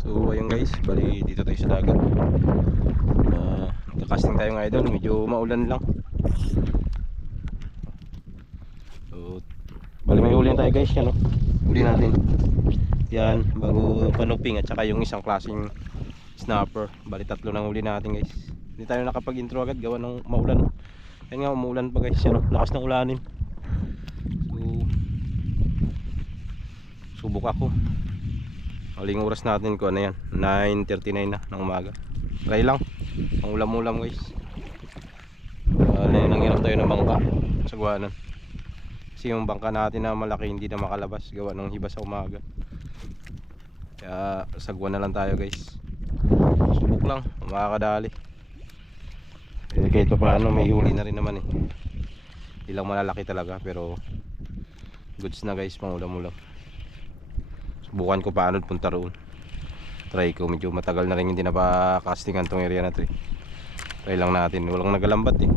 So ayun guys, bali dito tayo sa dagat. Nagka-casting tayo nga idol, medyo maulan lang. So bali may huli tayo guys, yan o. Huli natin. Yan, bago panuping at saka yung isang klaseng snapper. Bali tatlo nang huli natin guys. Hindi tayo nakapag-intro agad gawa ng maulan. Yan nga, umuulan pa guys, yan o, lakas ng ulanin. So subok ako. Huling oras natin ko ano yan, 9:39 na ng umaga. Try lang, ang ulam-ulam guys. Nangiram tayo ng bangka sa guwanan. Kasi yung bangka natin na malaki hindi na makalabas gawa ng hiba sa umaga. Kaya sagwan na lang tayo guys. Subok lang, makakadali. Kahit pa paano may huli na rin naman eh. Hindi lang malalaki talaga pero goods na guys, pang ulam-ulam. Subukan ko paano punta roon. Try ko, medyo matagal na rin hindi na pa castingan tong area na to eh. Try lang natin, walang nagalambat eh.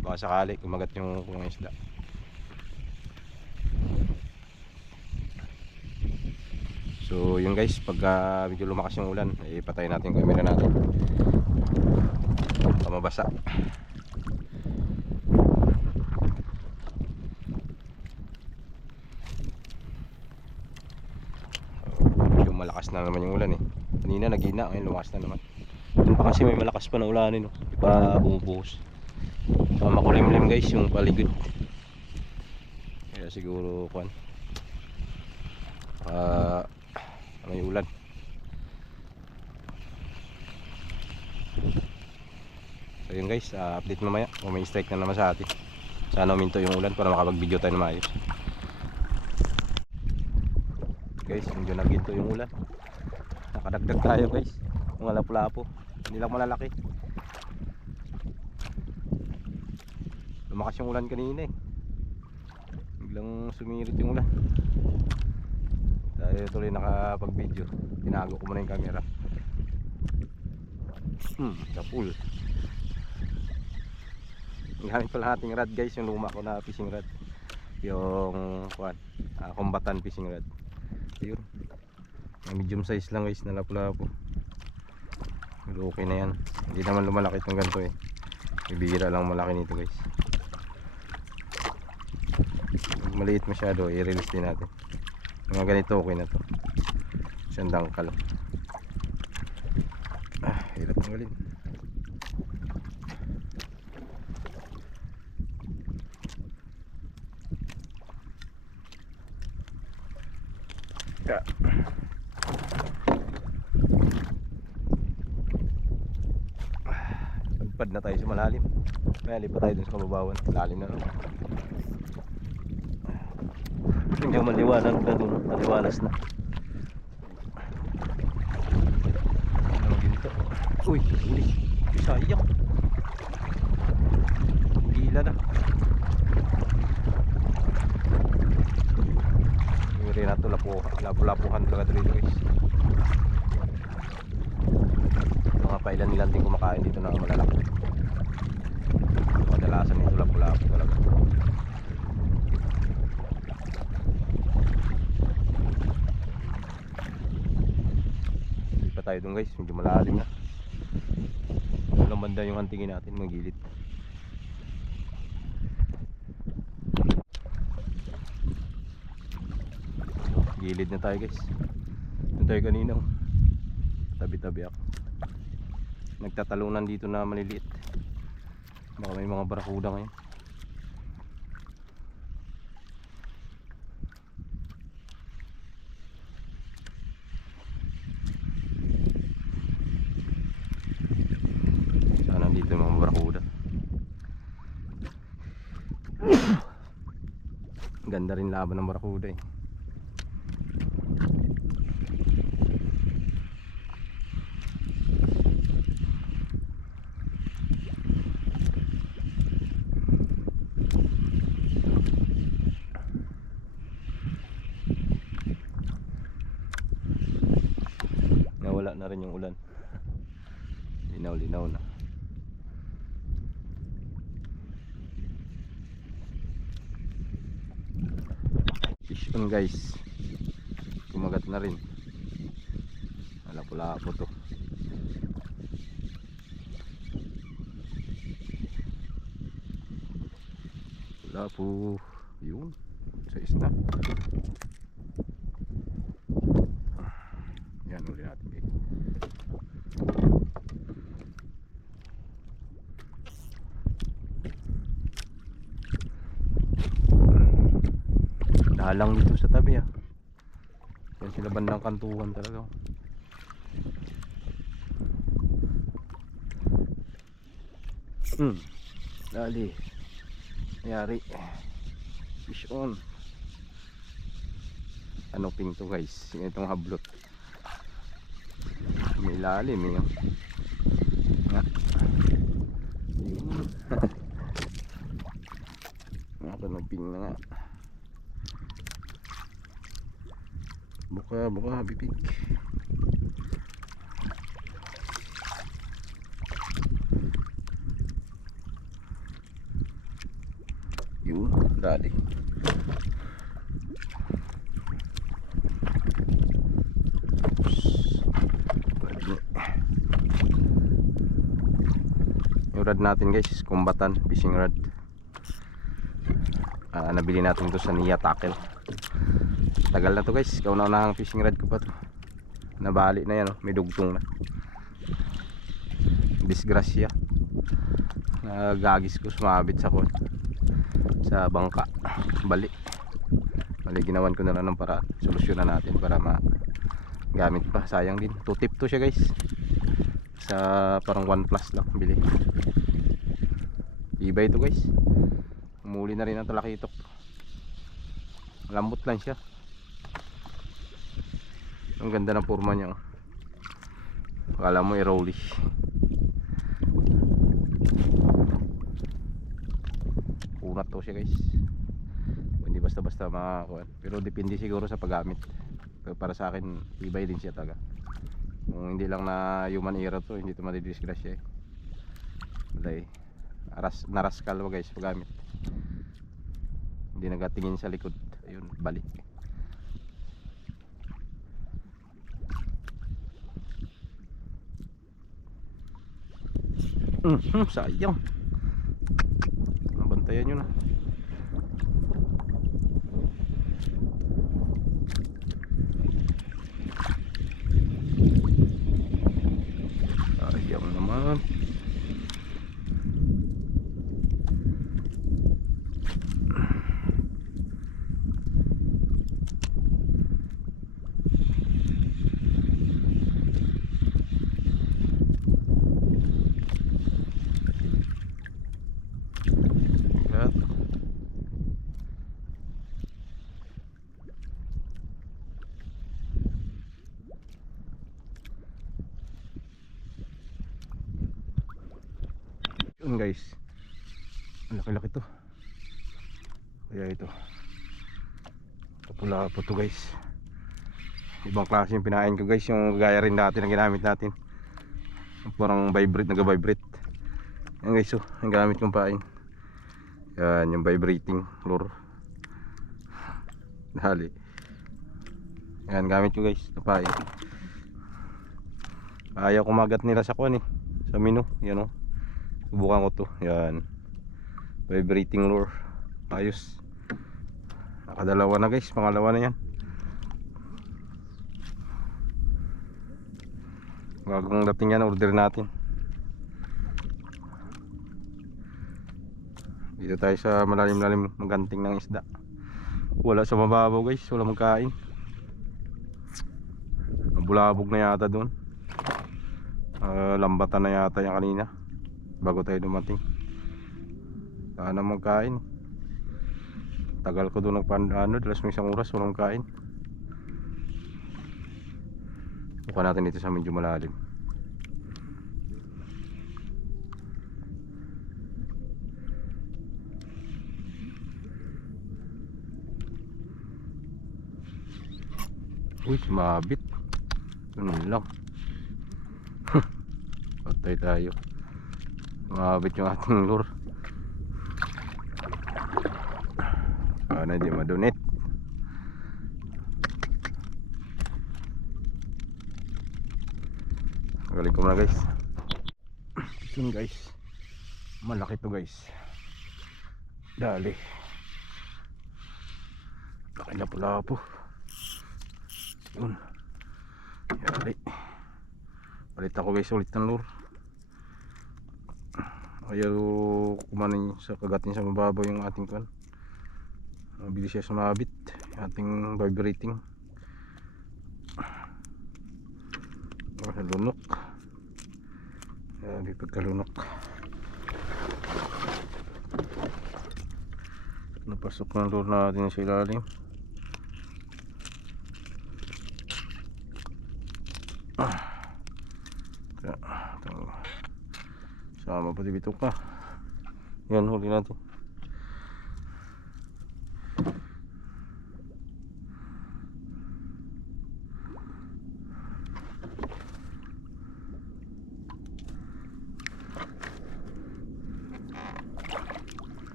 Baka sakali kumagat yung isda. So yun guys, pagka medyo lumakas yung ulan, ipatay natin yung camera natin. Mabasa. Malakas na naman yung ulan eh. Kanina nagina, ngayon lumakas na naman. Doon pa kasi may malakas pa na ulanin, no? Di pa bumubuhos. Makulimlim guys yung paligid. Kaya siguro kuan. May ulan. So yun guys, update mamaya kung may strike na naman sa atin. Sana uminto yung ulan para makapag-video tayo na maayos. Guys, medyo naginto yung ulan. Nakadagdag tayo guys. Mga lapu-lapo, hindi lang malalaki. Lumakas yung ulan kanina eh. Biglang sumirit yung ulan. Tayo tuloy nakapag-video. Tinago ko muna yung camera. Kapul. Gamit pala nating rod guys, yung luma ko na fishing rod. Yung kombatan fishing rod. Yun, medium size lang guys na lapu-lapu. Pero okay na yan, hindi naman lumalaki itong ganito eh. Bibihira lang malaki nito guys. Pag maliit masyado, i-release din natin. Mga ganito okay na to. Isang dangkal. Hirap tanggalin. Pagpad na tayo sa malalim. Kaya lipat tayo dun sa kababawan. Lalim na naman. Hindi ko maliwanag na dun. Maliwalas na. Ano ganito? Uy, uli. Sayang. Gila na. Yung rin na ito, lapu-lapuhan talaga dito guys. Mga pailan-ilan din kumakain dito na malalaki. Kadalasan nito lapu-lapu talaga. Hindi pa tayo dun guys, medyo malalim na. Walang banda yung hantingin natin, magilid. Gilid na tayo guys. Doon tayo kanina. Tabi-tabi ako. Nagtatalunan dito na maliliit. Baka may mga barakuda ngayon. Sana dito yung mga barakuda. Ganda rin laban ng barakuda eh. Nawala na rin yung ulan. Linaw-linaw na. Fish on guys. Kumagat na rin. Lapu-lapo to. Lapu. Yun. Sais na. Yan, uli natin eh. Dalang dito sa tabi ah. Yan sila bandang kantuhan talaga. Dali. Yari. Fish on. Ano ping to guys? Itong hablot. May ilalim eh. Nga. Yun. Nakatanong na nga. Buka, bibig. Yun, dali. Yung rod natin guys is Kumbatan fishing rod. Nabili natin to sa Nia Tackle. Tagal na to guys, kauna-unahang fishing rod ko pa to. Nabali na yan, may dugtong na. Disgrasya. Gagis ko, sumabit sa bangka. Bali ginawan ko na lang ng paraan. Solusyonan natin para magamit pa. Sayang din, 2 tip to siya guys. Sa parang 1 plus lang bili. Ibay to guys. Umuli na rin ang talakitok. Lambot lang siya. Ang ganda ng forma niya. Akala mo i-rollish. Unat to siya guys. Hindi basta-basta makakuha. Pero depende siguro sa paggamit. Pero para sa akin, ibay din siya talaga. Kung hindi lang na human error to, hindi to madidisgrasya eh. Balay. Naraskal mo guys paggamit. Hindi nagatingin sa likod. Ayun, balik. Sayang. Nabantayan nyo na. Sayang naman. Yun guys, ang laki-laki to. Kaya ito pula po to guys. Ibang klase yung pinain ko guys. Yung gaya rin dati na ginamit natin, parang vibrate, nag-vibrate. Yan guys, so ang gamit kong pain. Yan yung vibrating lure. Dali. Yan gamit ko guys na pain. Ayaw kumagat nila sa kuwan eh, sa mino. Yan o, subukan ko to. Yan, vibrating lure. Ayos. Nakadalawa na guys, pangalawa na yan. Bagong dating yan, order natin. Dito tayo sa malalim-lalim maganting ng isda. Wala sa mababaw guys, wala magkain. Bulabog na yata doon. Lambatan na yata yan kanina bago tayo dumating. Sana magkain. Tagal ko doon nagpandano, dalas may 1 oras walang kain. Buka natin dito sa medyo malalim. Uy, sumabit. Ganun lang. Patay tayo. Sumabit yung ating lure. Sana di madunit. Galing ko muna guys. Yun guys, malaki to guys. Dali. Laki na pula po. Yun. Dali. Palit ako guys ulit ng lure. Ayaw kumanin sa kagatin sa mababaw yung ating kan. Mabilis siya sumabit. Ating vibrating. Lunok. Sabi pagkalunok. Napasok ng lure natin sa ilalim. Sama pati bitok pa. Yan, huli natin.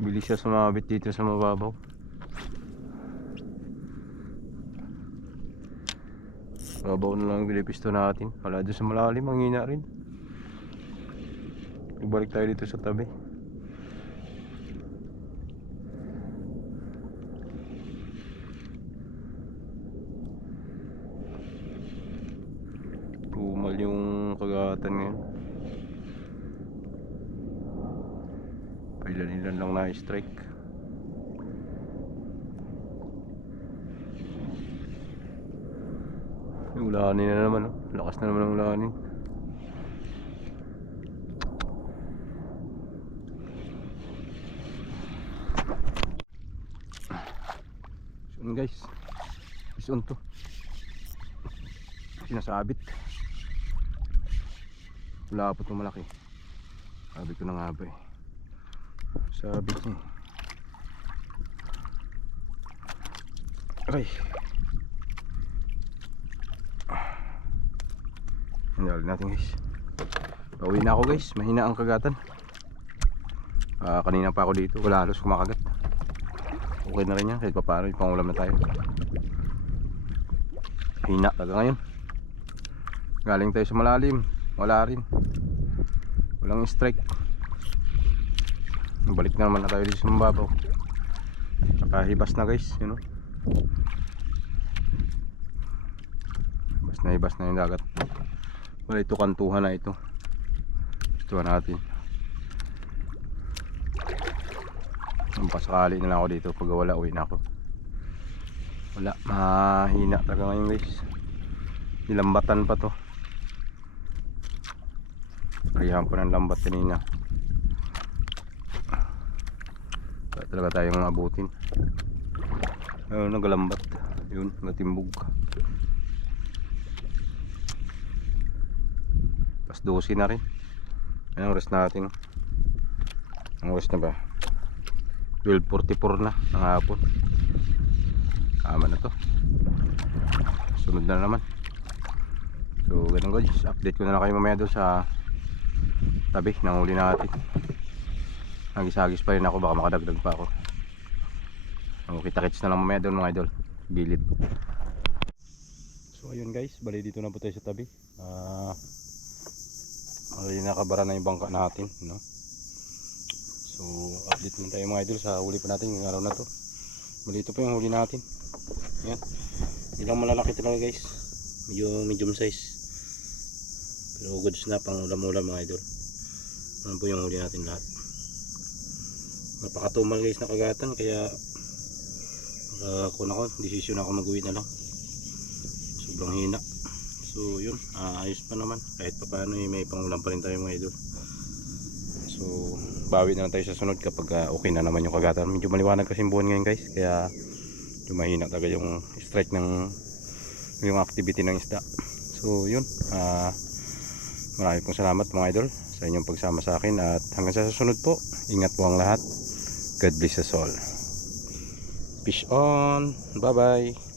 Bilis siya sumabit dito sa mababaw. Babaw na lang pilipisto natin. Wala doon sa malalim, manghina rin. Ibalik tayo dito sa tabi. Tumal yung kagatan ngayon. Ilan-ilan lang na-strike. Yung ulanin na naman, oh. Lakas na naman ang ulanin. So yun guys, ison to. Sinasabit. Wala po itong malaki. Sabi ko na nga ba eh. Sabit niya. Okay. Hinali natin guys. Pauwi na ako guys. Mahina ang kagatan. Kanina pa ako dito. Wala halos kumakagat. Okay na rin yan. Kahit pa paano ipangulam na tayo. Hina talaga ngayon. Galing tayo sa malalim. Wala rin. Walang strike. Balik na naman na tayo dito sa mababaw. Saka hibas na guys, you know. Hibas na yung dagat. Wala ito, kantuhan na ito. Ituhan natin. Pasakali na lang ako dito. Pag wala, uwi na ako. Wala, mahina talaga ngayon guys. Nilambatan pa to. Karihan ko ng lambat kanina. Talaga tayong abutin. Ayun, nagalambat. Yun, natimbog. Pas 12 na rin. Anong oras natin? Ang oras na ba? 12:44 na ng hapon. Kama na to. Sunod na naman. So ganun guys, update ko na lang kayo mamaya doon sa tabi ng huli natin. Nagis-agis pa rin ako, baka makadagdag pa ako. So, kita-kits na lang mamaya doon mga idol. Gilid. So ayun guys, bali dito na po tayo sa tabi. Nakabara na yung bangka natin, no? So update na tayo mga idol sa huli pa natin yung araw na to. Bali ito po yung huli natin. Yan. Ilang malalaki talaga guys. Medyo medium size. Pero goods na pang ulam-ulam mga idol. Ano po yung huli natin lahat. Napakatumal guys na kagatan, kaya kung ako, desisyon ako mag-uwi na lang. Sobrang hina. So yun, ayos pa naman. Kahit pa paano may pangulam pa rin tayo mga idol. So bawi na lang tayo sa sunod kapag okay na naman yung kagatan. Medyo maliwanag kasi buwan ngayon guys, kaya mahina talaga yung strike ng yung activity ng isda. So yun, marami pong salamat mga idol sa inyong pagsama sa akin, at hanggang sa susunod po. Ingat po ang lahat. God bless us all. Fish on. Bye bye.